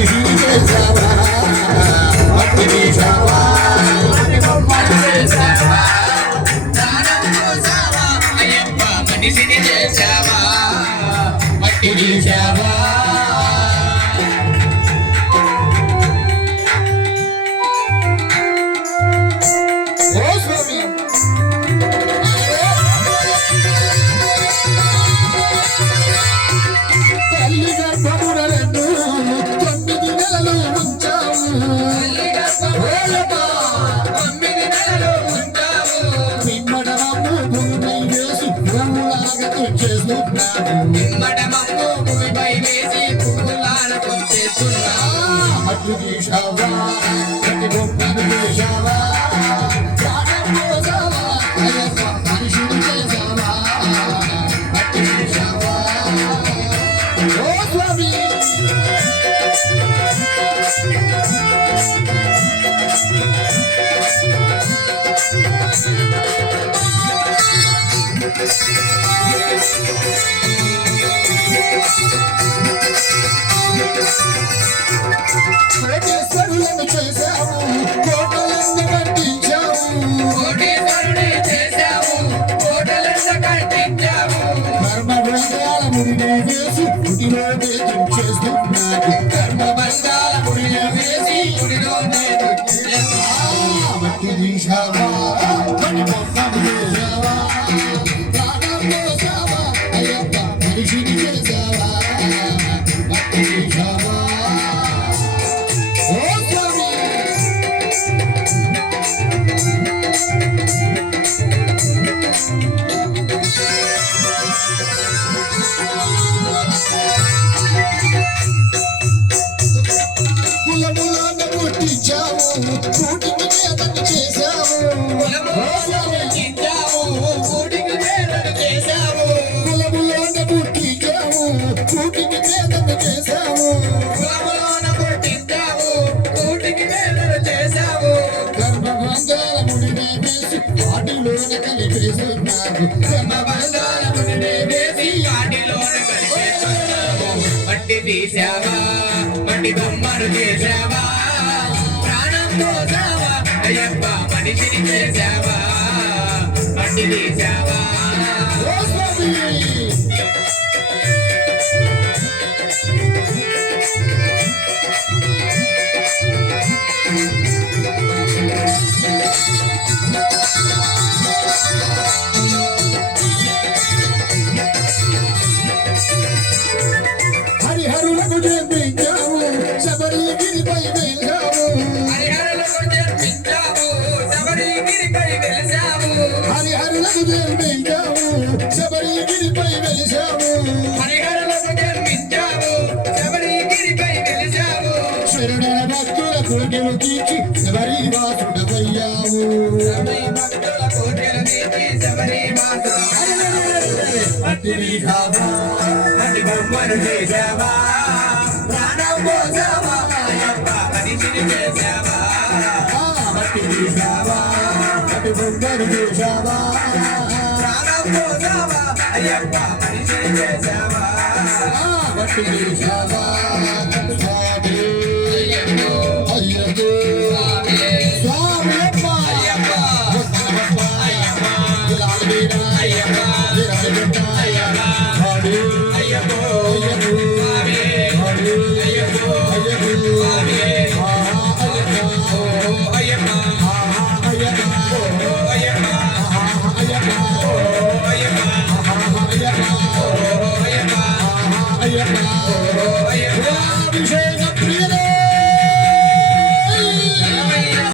మనిషిని చేసావా మట్టి తీసావా మనిషిని చేసావా మట్టి తీసావా మట్టి తీసావా మట్టి బొమ్మను తీసావా మనిషిని చేసావా మట్టి తీసావా ఓ స్వామి కోటేశ్వరులను చేశావు కోటలను కట్టించావు ధర్మబంధాల ముడిని వేసి గుడిలో చేస్తున్నాడు ధర్మబంధాల ముడిని వేసి గుడిలో మట్టి తీసావా మట్టి బొమ్మను చేసావా ప్రాణం పోసావా అయ్యప్ప మనిషిని చేసావా మట్టి తీసావా కూటికి చేతను చేశావు కులములోన పుట్టించావు కూటికి చేతను చేశావు గర్భబంధాల ముడిని వేసి వాటిలోన కలిపేస్తున్నావు మట్టి తీసావా మట్టి బొమ్మను చేసావా ప్రాణం పోసావా అయ్యప్ప మనిషిని చేసావా మట్టి తీసావా హరిహరులకు జన్మించావు శబరిగిరిపై వెళ్తావు హరిహరులకు జన్మించావు శబరిగిరిపై వెలిసావు హరిహరులకు జన్మించావు శబరిగిరిపై వెలిసావు హరిహరులకు జన్మించావు శబరిగిరిపై వెలిసావు శరణుల భక్తుల కోటలు తీర్చి శబరి వాసుడవయ్యావు భక్తుల కోటలు తీర్చి శబరి మట్టి తీసావా మట్టి బొమ్మను చేసావా ప్రాణం పోసావా అయ్యప్ప మనిషిని చేసావా మట్టి తీసావా మట్టి బొమ్మను చేసావా ప్రాణం పోసావా అయ్యప్ప మనిషిని చేసావా మట్టి తీసావా స్వామి అయ్యప్పో స్వామి అప్ప అయ్యప్ప అయ్యప్ప అయ్యప్ప అయ్యప్పో అయ్యప్పో